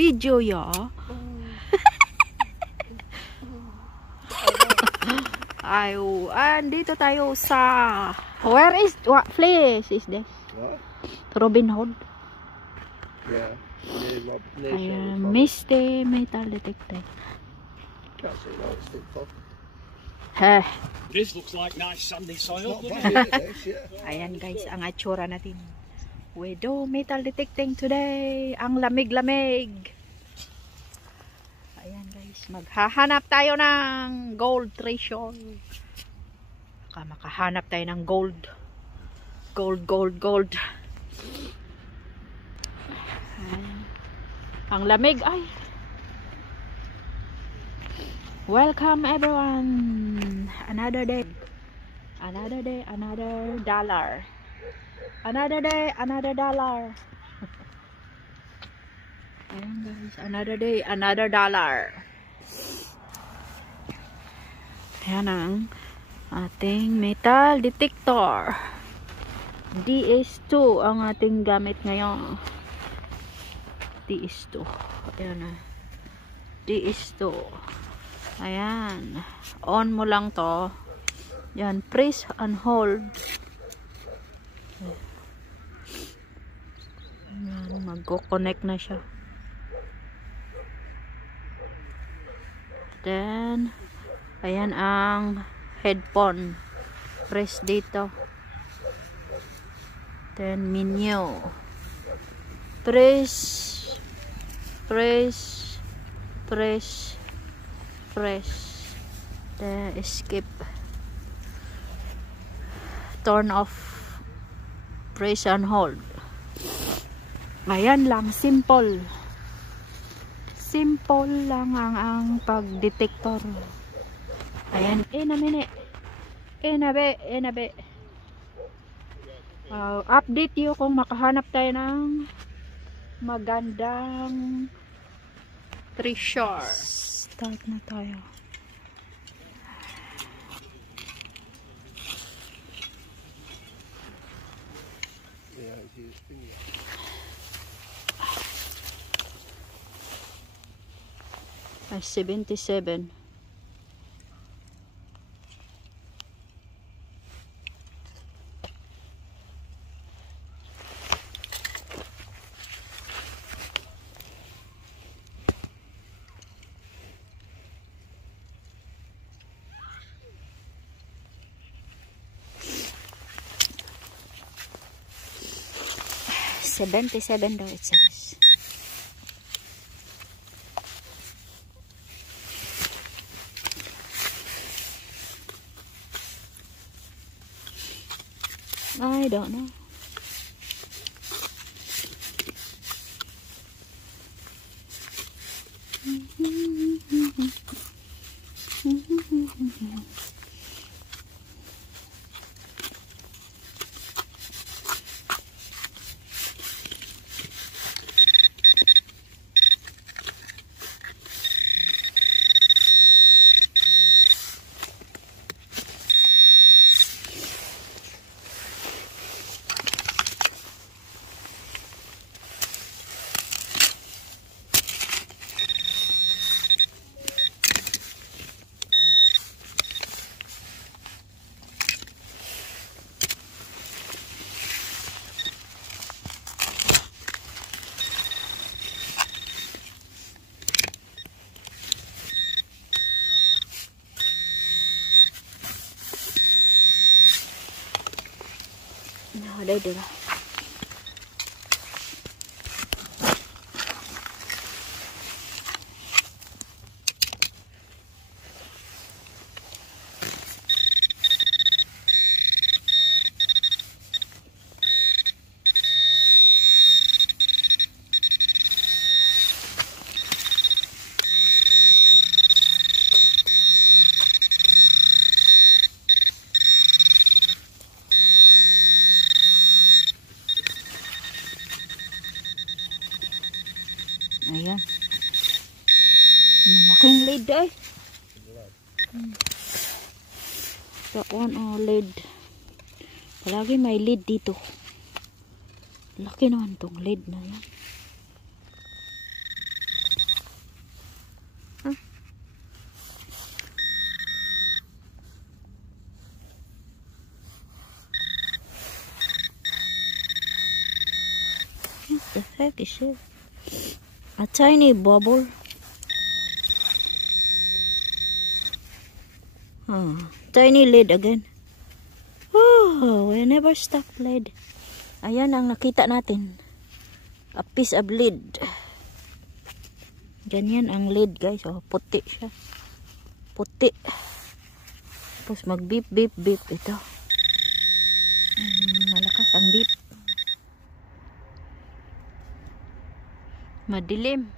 video ya. Ayo, andito tayo sa where is what place is this? What? Robin Hood. Yeah. Ayan, Misty Metal Detector. Can't see that, it's still pop. Heh. This looks like nice sandy soil. Not bad, this, yeah. Ayan guys, ang atsura natin. We do metal detecting today. Ang lamig-lamig. Ayan guys, maghahanap tayo ng gold treasure. Baka makahanap tayo ng gold. Gold. Ayan. Ang lamig ay. Welcome everyone. Another day, another dollar. Another day, another dollar. Ayan guys, another day, another dollar. Ayan ang ating metal detector. DS2 ang ating gamit ngayon. DS2. Ayan na. DS2. Ayan. On mo lang to. Yan. Press and hold. Ayan. Mag-connect na siya. Then, ayan ang headphone. Press dito. Then, menu. Press. Then, skip. Turn off. Press and hold. Ayan lang, simple. Simple lang ang pag-detector. Ayan, nabe. Update you kung makahanap tayo ng magandang treasure. Start na tayo. Yeah, it's used finger. Ay, 77. $77 daw it says. I don't know. No, đây được rồi. Ayan. Malaking lid eh. That one lid. Palagi may lid dito. Laki naman tong lid na yan. The heck is it? A tiny bubble. Tiny lid again. Oh, we never stuck lid. Ayan ang nakita natin. A piece of lid. Ganyan ang lid, guys. Oh, puti siya. Puti. Tapos mag beep beep beep ito. Malakas ang beep. Madilim.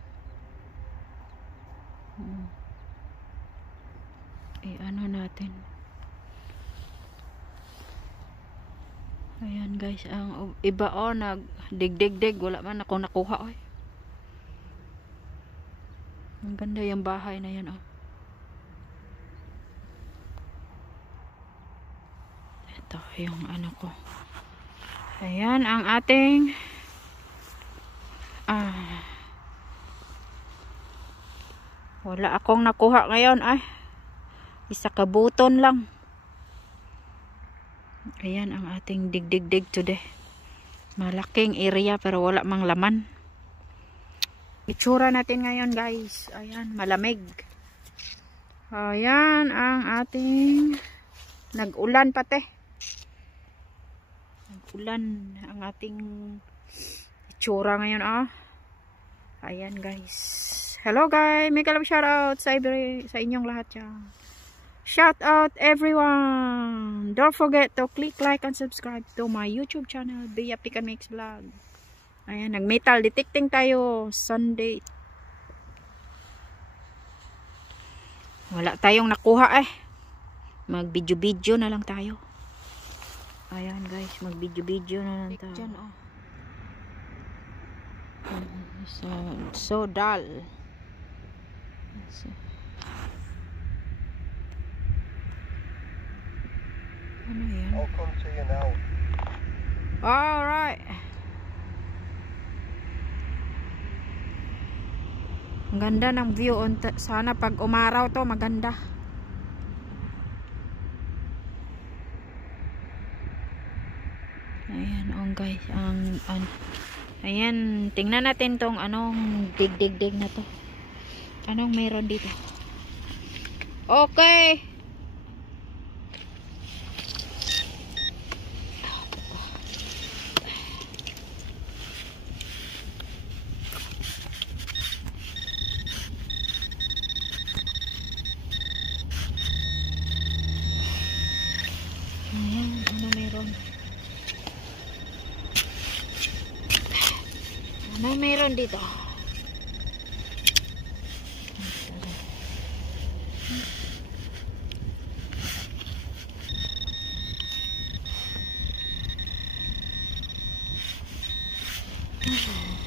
Ano natin. Ayan guys, ang iba nag dig wala man ako nakuha Ang ganda yung bahay na yan Ito yung ano ko. Ayan ang ating wala akong nakuha ngayon isa kabuton lang. Ayan ang ating dig today. Malaking area pero wala mang laman. Itsura natin ngayon guys. Ayan, malamig. Ayan ang ating nag-ulan pati. Nag-ulan ang ating itsura ngayon Ayan guys. Hello guys, mega love shoutout sa inyong lahat dyan. Shout out everyone. Don't forget to click like and subscribe to my YouTube channel, Bea Pick and Mix Vlog. Ayan, nag-metal detecting tayo Sunday. Wala tayong nakuha Mag-video na lang tayo. Ayan guys, mag-video na lang tayo. So dull. Ano yan? I'll come to you now. Alright. Ang ganda ng view. Sana pag umaraw to maganda. Ayan guys. Ayan. Tingnan natin tong anong dig na to. Anong meron dito? Okay. Ayan, ano meron? Ano meron dito?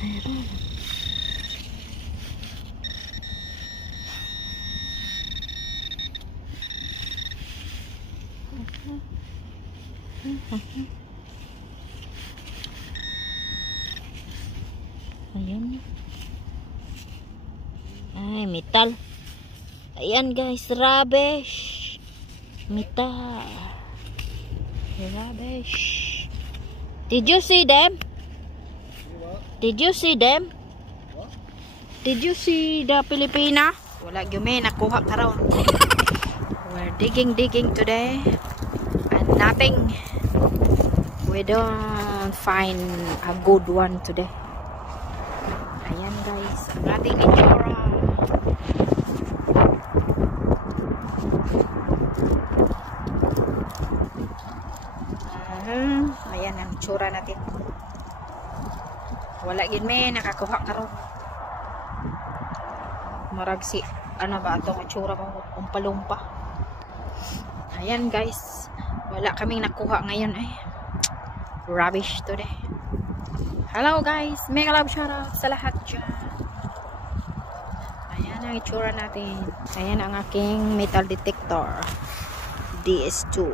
Meron. Ayan. Ay, metal. Ayan guys, rubbish. Metal. Rubbish. Did you see them? Did you see them? What? Did you see the Pilipina? Wala gyud nakuha karon. We're digging today and nothing. We don't find a good one today. Ayan guys, ang ating itsura. Ayan ang itsura natin. Wala gid nakakuha karon. Marag ano ba itong itsura mo? Umpa-lumpa. Ayan guys, wala kaming nakuha ngayon rubbish today. Hello guys, mega love shoutout sa lahat dyan. Ayan ang itsura natin. Ayan ang aking metal detector DS2.